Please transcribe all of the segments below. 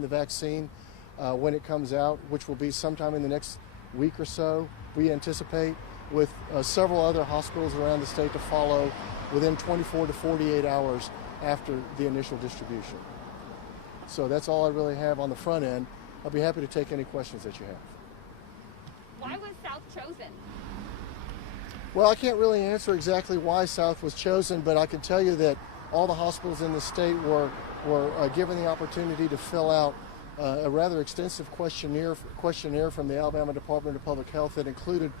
the vaccine when it comes out, which will be sometime in the next week or so, we anticipate, with several other hospitals around the state to follow within 24 to 48 hours after the initial distribution. So that's all I really have on the front end. I'll be happy to take any questions that you have. Why was South chosen? Well, I can't really answer exactly why South was chosen, but I can tell you that all the hospitals in the state were given the opportunity to fill out a rather extensive questionnaire from the Alabama Department of Public Health that included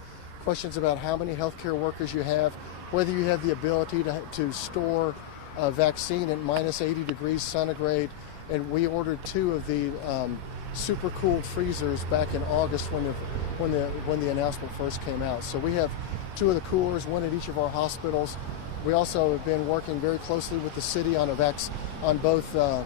questions about how many healthcare workers you have, whether you have the ability to store a vaccine at minus 80 degrees centigrade, and we ordered 2 of the super cooled freezers back in August when the announcement first came out. So we have 2 of the coolers, 1 at each of our hospitals. We also have been working very closely with the city on both the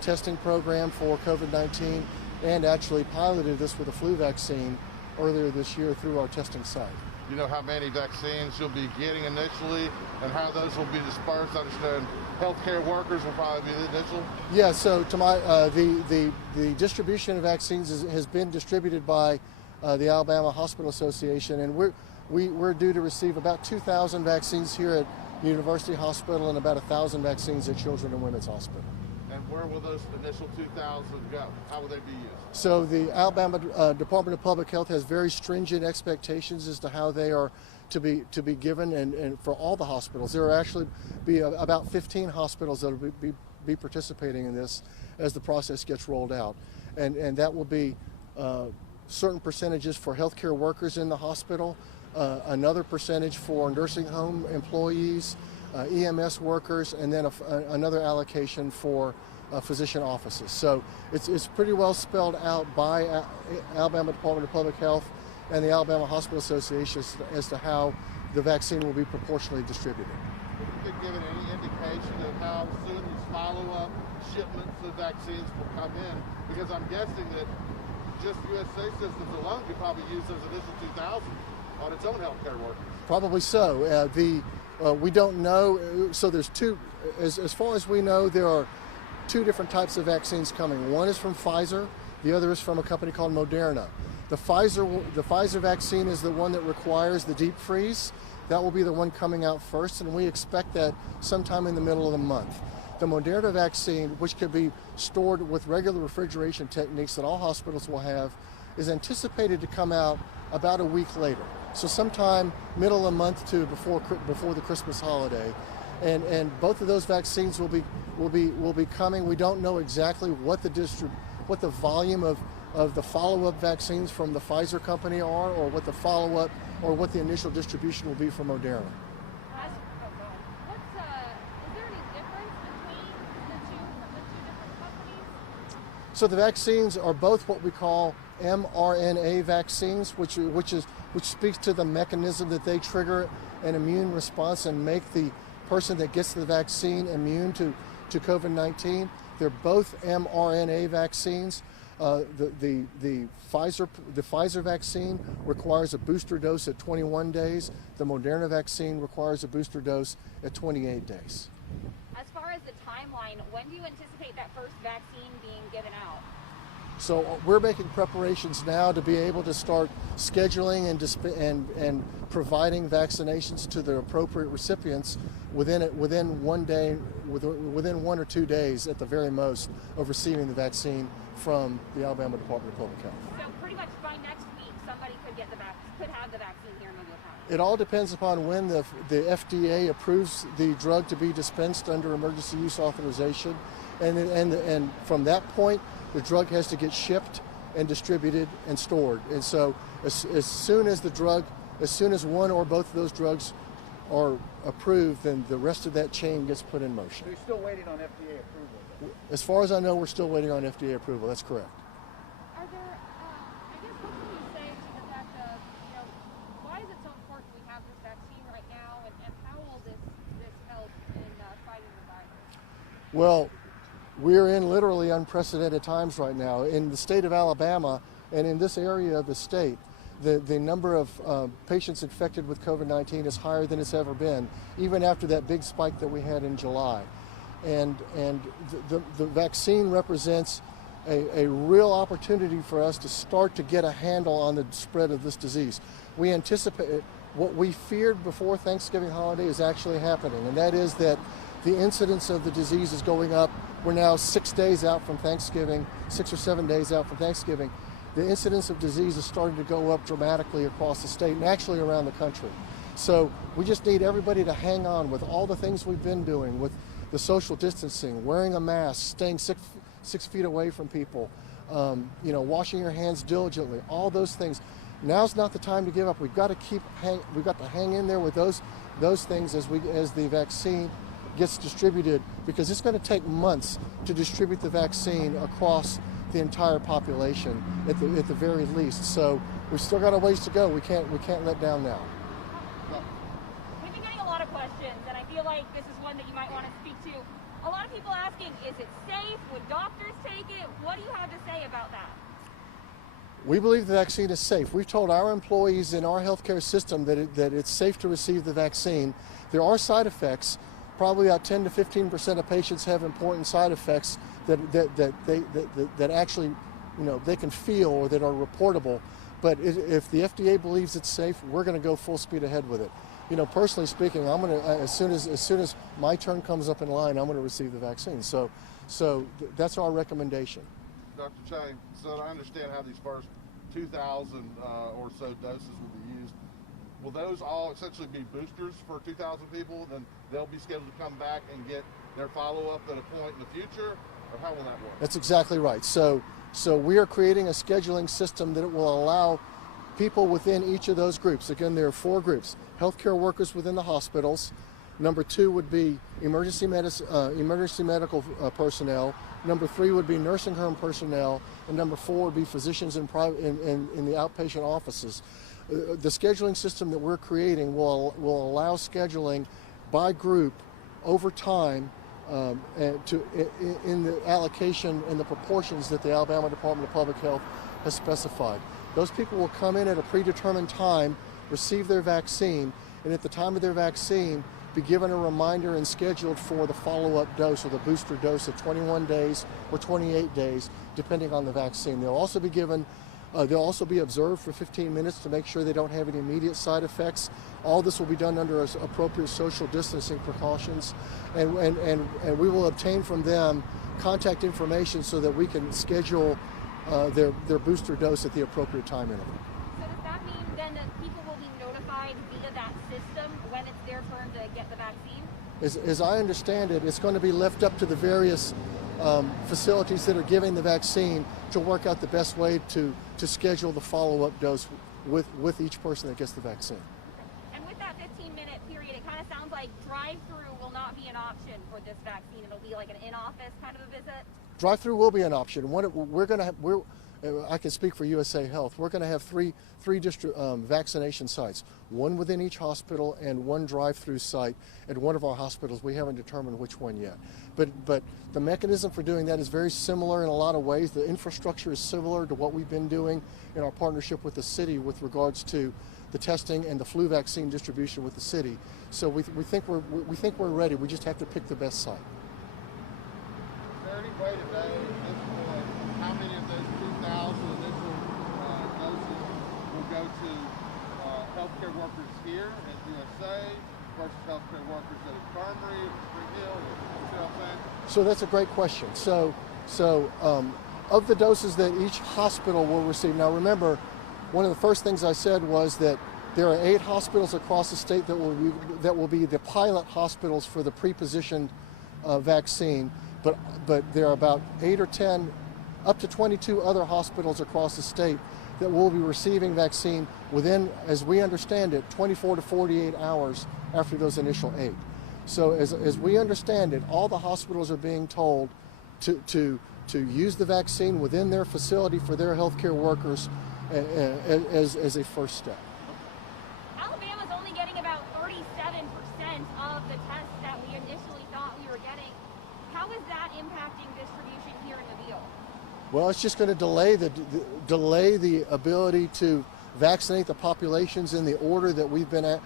testing program for COVID-19 and actually piloted this with a flu vaccine earlier this year through our testing site. You know how many vaccines you'll be getting initially and how those will be dispersed? I understand healthcare workers will probably be the initial. Yeah, so to my the distribution of vaccines has been distributed by the Alabama Hospital Association, and we're due to receive about 2,000 vaccines here at University Hospital and about 1,000 vaccines at Children and Women's Hospital. And where will those initial 2,000 go? How will they be used? So the Alabama Department of Public Health has very stringent expectations as to how they are to be given, and for all the hospitals. There will actually be about 15 hospitals that will be participating in this as the process gets rolled out. And that will be certain percentages for healthcare workers in the hospital, another percentage for nursing home employees, EMS workers, and then another allocation for physician offices. So it's pretty well spelled out by Alabama Department of Public Health and the Alabama Hospital Association as to how the vaccine will be proportionally distributed. Have you been given any indication of how soon these follow-up shipments of vaccines will come in? Because I'm guessing that just USA Systems alone could probably use those initial 2,000 on its own healthcare workers. Probably so. We don't know. So there's 2, as far as we know, there are 2 different types of vaccines coming. One is from Pfizer, the other is from a company called Moderna. The Pfizer vaccine is the one that requires the deep freeze. That will be the one coming out first, and we expect that sometime in the middle of the month. The Moderna vaccine, which could be stored with regular refrigeration techniques that all hospitals will have, is anticipated to come out about a week later. So sometime middle of the month to before the Christmas holiday. And both of those vaccines will be coming. We don't know exactly what the volume of the follow-up vaccines from the Pfizer company are, or what the follow-up or what the initial distribution will be from Moderna. Is there any difference between the two different companies? So the vaccines are both what we call mRNA vaccines, which speaks to the mechanism that they trigger an immune response and make the person that gets the vaccine immune to COVID-19. They're both mRNA vaccines. The Pfizer vaccine requires a booster dose at 21 days. The Moderna vaccine requires a booster dose at 28 days. As far as the timeline, when do you anticipate that first vaccine being given out? So we're making preparations now to be able to start scheduling and providing vaccinations to the appropriate recipients within 1 day, within 1 or 2 days at the very most of receiving the vaccine from the Alabama Department of Public Health. So pretty much by next week, somebody could have the vaccine here in Mobile County. It all depends upon when the FDA approves the drug to be dispensed under emergency use authorization, and from that point, the drug has to get shipped and distributed and stored. And so as soon as one or both of those drugs are approved, then the rest of that chain gets put in motion. So you're still waiting on FDA approval? As far as I know, we're still waiting on FDA approval. That's correct. Are there, I guess, what can you say to the fact of, why is it so important we have this vaccine right now, and how will this help in fighting the virus? Well, we're in literally unprecedented times right now. In the state of Alabama and in this area of the state, the number of patients infected with COVID-19 is higher than it's ever been, even after that big spike that we had in July. And the vaccine represents a real opportunity for us to start to get a handle on the spread of this disease. We anticipate what we feared before Thanksgiving holiday is actually happening, and that is that the incidence of the disease is going up. We're now 6 days out from Thanksgiving, 6 or 7 days out from Thanksgiving. The incidence of disease is starting to go up dramatically across the state and actually around the country. So we just need everybody to hang on with all the things we've been doing, with the social distancing, wearing a mask, staying 6 feet away from people, washing your hands diligently, all those things. Now's not the time to give up. We've got to hang in there with those things as the vaccine gets distributed, because it's going to take months to distribute the vaccine across the entire population at the very least. So we've still got a ways to go. We can't let down now. We've been getting a lot of questions, and I feel like this is one that you might want to speak to. A lot of people asking, is it safe? Would doctors take it? What do you have to say about that? We believe the vaccine is safe. We've told our employees in our healthcare system that it's safe to receive the vaccine. There are side effects. Probably about 10 to 15% of patients have important side effects that actually, they can feel or that are reportable. But if the FDA believes it's safe, we're going to go full speed ahead with it. Personally speaking, I'm going to as soon as my turn comes up in line, I'm going to receive the vaccine. So that's our recommendation. Dr. Chang, so I understand how these first 2,000 or so doses will be used. Will those all essentially be boosters for 2,000 people? Then they'll be scheduled to come back and get their follow-up at a point in the future? Or how will that work? That's exactly right. So we are creating a scheduling system that will allow people within each of those groups. Again, there are 4 groups. Healthcare workers within the hospitals. Number 2 would be emergency medical personnel. Number 3 would be nursing home personnel. And number 4 would be physicians in the outpatient offices. The scheduling system that we're creating will allow scheduling by group over time in the allocation and the proportions that the Alabama Department of Public Health has specified. Those people will come in at a predetermined time, receive their vaccine, and at the time of their vaccine be given a reminder and scheduled for the follow-up dose or the booster dose at 21 days or 28 days, depending on the vaccine. They'll also be observed for 15 minutes to make sure they don't have any immediate side effects. All this will be done under appropriate social distancing precautions, and we will obtain from them contact information so that we can schedule their booster dose at the appropriate time interval. So does that mean then that people will be notified via that system when it's their turn to get the vaccine? As I understand it, it's going to be left up to the various facilities that are giving the vaccine to work out the best way to schedule the follow-up dose with each person that gets the vaccine. And with that 15-minute period, it kind of sounds like drive-through will not be an option for this vaccine. It'll be like an in-office kind of a visit? Drive-through will be an option. I can speak for USA Health. We're going to have three vaccination sites, one within each hospital and one drive-through site at one of our hospitals. We haven't determined which one yet. But the mechanism for doing that is very similar in a lot of ways. The infrastructure is similar to what we've been doing in our partnership with the city with regards to the testing and the flu vaccine distribution with the city. So we think we're ready. We just have to pick the best site. Is there any way today, at this point, how many of those 2,000 initial doses will go to healthcare workers here at USA versus healthcare workers at Infirmary, Spring Hill? You see what I'm saying? So that's a great question. So of the doses that each hospital will receive, now remember, one of the first things I said was that there are 8 hospitals across the state that will be the pilot hospitals for the pre-positioned vaccine, but there are about 8 or 10, up to 22 other hospitals across the state that will be receiving vaccine within, as we understand it, 24 to 48 hours after those initial 8. So as we understand it, all the hospitals are being told to use the vaccine within their facility for their healthcare workers as a first step. Alabama's only getting about 37% of the tests that we initially thought we were getting. How is that impacting distribution here in Mobile? Well, it's just going to delay the ability to vaccinate the populations in the order that we've been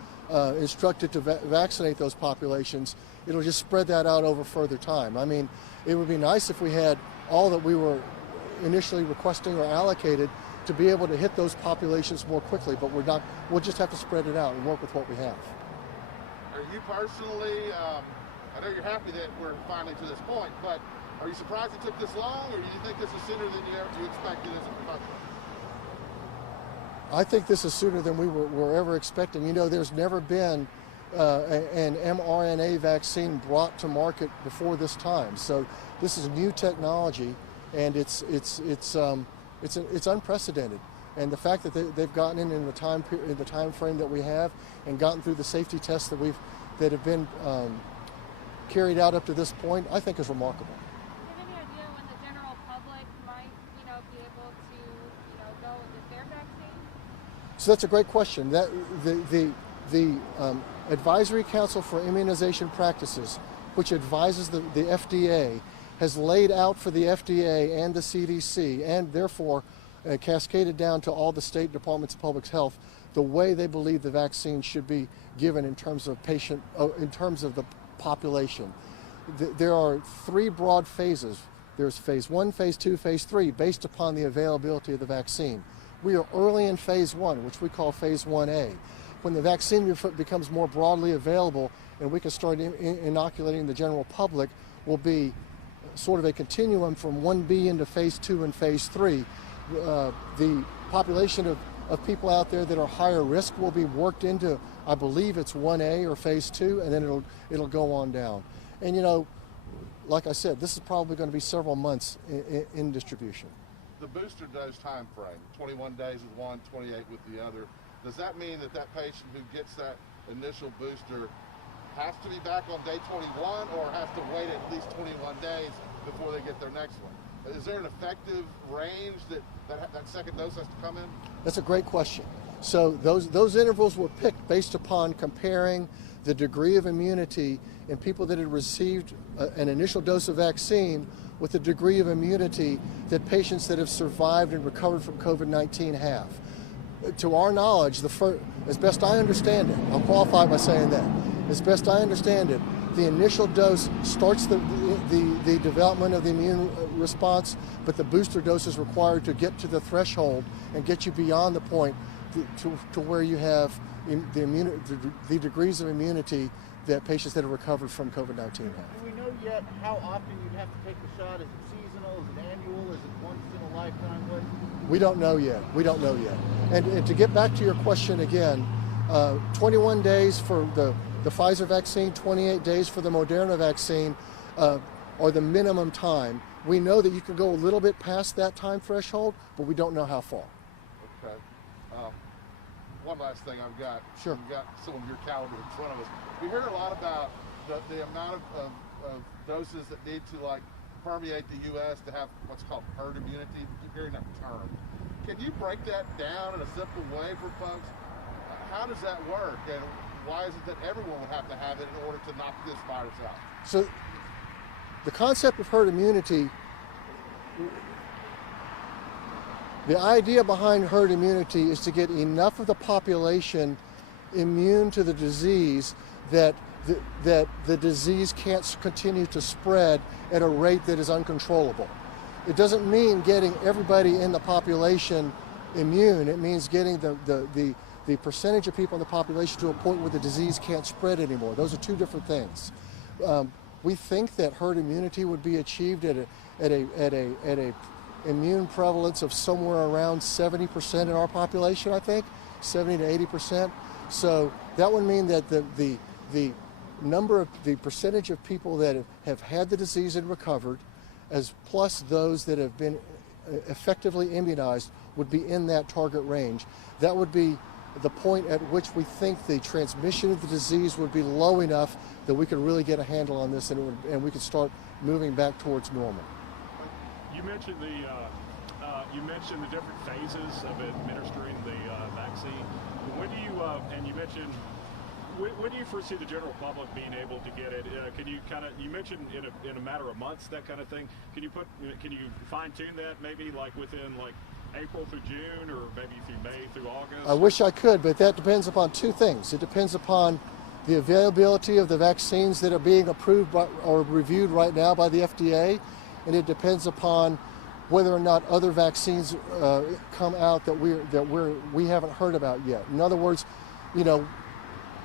instructed to vaccinate those populations. It'll just spread that out over further time. I mean, it would be nice if we had all that we were initially requesting or allocated to be able to hit those populations more quickly, but we'll just have to spread it out and work with what we have. Are you personally, I know you're happy that we're finally to this point, but are you surprised it took this long, or do you think this is sooner than you expected as a professional? I think this is sooner than we were ever expecting. You know, there's never been an mRNA vaccine brought to market before this time. So this is new technology, and it's unprecedented. And the fact that they've gotten in the time frame that we have, and gotten through the safety tests that have been carried out up to this point, I think is remarkable. Do you have any idea when the general public might, be able to, go and get their vaccine? So that's a great question. That the Advisory Council for Immunization Practices, which advises the FDA, has laid out for the FDA and the CDC, and therefore cascaded down to all the state departments of public health, the way they believe the vaccine should be given in terms of the population. There are three broad phases. There's phase 1, phase 2, phase 3, based upon the availability of the vaccine. We are early in phase 1, which we call phase 1A. When the vaccine becomes more broadly available and we can start inoculating the general public, will be sort of a continuum from 1B into phase 2 and phase 3. The population of people out there that are higher risk will be worked into, I believe it's 1A or phase 2, and then it'll go on down. And like I said, this is probably going to be several months in distribution. The booster dose time frame, 21 days with one, 28 with the other. Does that mean that patient who gets that initial booster has to be back on day 21, or has to wait at least 21 days before they get their next one? Is there an effective range that second dose has to come in? That's a great question. So those intervals were picked based upon comparing the degree of immunity in people that had received an initial dose of vaccine with the degree of immunity that patients that have survived and recovered from COVID-19 have. To our knowledge, as best I understand it, I'll qualify by saying that, as best I understand it, the initial dose starts the development of the immune response, but the booster dose is required to get to the threshold and get you beyond the point to where you have the degrees of immunity that patients that have recovered from COVID-19 have. Do we know yet how often you'd have to take the shot? Is it seasonal? Is it annual? Is it once in a lifetime? We don't know yet. And to get back to your question again, 21 days for the Pfizer vaccine, 28 days for the Moderna vaccine are the minimum time. We know that you can go a little bit past that time threshold, but we don't know how far. Okay. One last thing I've got. Sure. We've got some of your calendar in front of us. We heard a lot about the amount of doses that need to permeate the U.S. to have what's called herd immunity. I keep hearing that term. Can you break that down in a simple way for folks? How does that work, and why is it that everyone would have to have it in order to knock this virus out? So the concept of herd immunity, the idea behind herd immunity is to get enough of the population immune to the disease that the disease can't continue to spread at a rate that is uncontrollable. It doesn't mean getting everybody in the population immune. It means getting the percentage of people in the population to a point where the disease can't spread anymore. Those are two different things. We think that herd immunity would be achieved at a immune prevalence of somewhere around 70% in our population, I think, 70 to 80%. So that would mean that the percentage of people that have had the disease and recovered, as plus those that have been effectively immunized, would be in that target range. That would be the point at which we think the transmission of the disease would be low enough that we could really get a handle on this, and we could start moving back towards normal. You mentioned the different phases of administering the vaccine. When do you and you mentioned when do you foresee the general public being able to get it? Can you you mentioned in a matter of months, that kind of thing. Can you fine tune that maybe within April through June, or maybe through May through August? I wish I could, but that depends upon two things. It depends upon the availability of the vaccines that are being approved or reviewed right now by the FDA, and it depends upon whether or not other vaccines come out that we haven't heard about yet. In other words,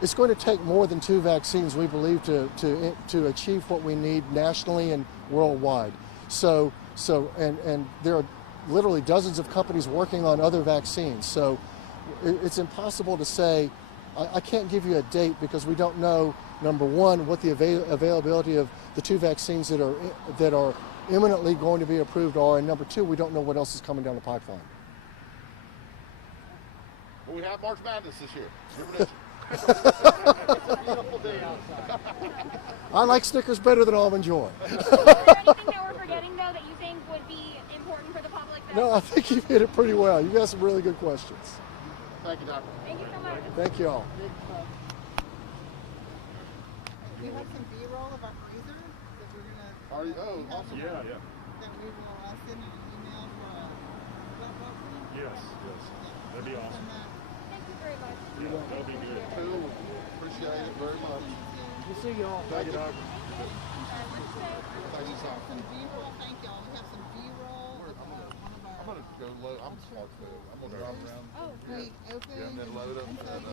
it's going to take more than 2 vaccines, we believe, to achieve what we need nationally and worldwide. So there are literally dozens of companies working on other vaccines. So it's impossible to say. I can't give you a date because we don't know, number one, what the availability of the 2 vaccines that are imminently going to be approved are, and number 2, we don't know what else is coming down the pipeline. Well, we have March Madness this year. It's a beautiful day outside. I like Snickers better than Almond Joy. Is there anything that we're forgetting, though, that you think would be important for the public? No, I think you've hit it pretty well. You've got some really good questions. Thank you, Doctor. Thank you so much. Thank you all. We have some B-roll of our freezer that we're gonna. Awesome. Yeah. That we will send you an email for a web opening. Yes. That'd be awesome. Thank you very much. Yeah, that'd be good. Cool. Appreciate it very much. We'll see y'all. Thank you, Doc. Thank you, Tom. Some B-roll. Thank y'all. We have some B-roll of one of I'm our. gonna go load. I'm smart too. I'm gonna drop around Oh, We open. and then load up.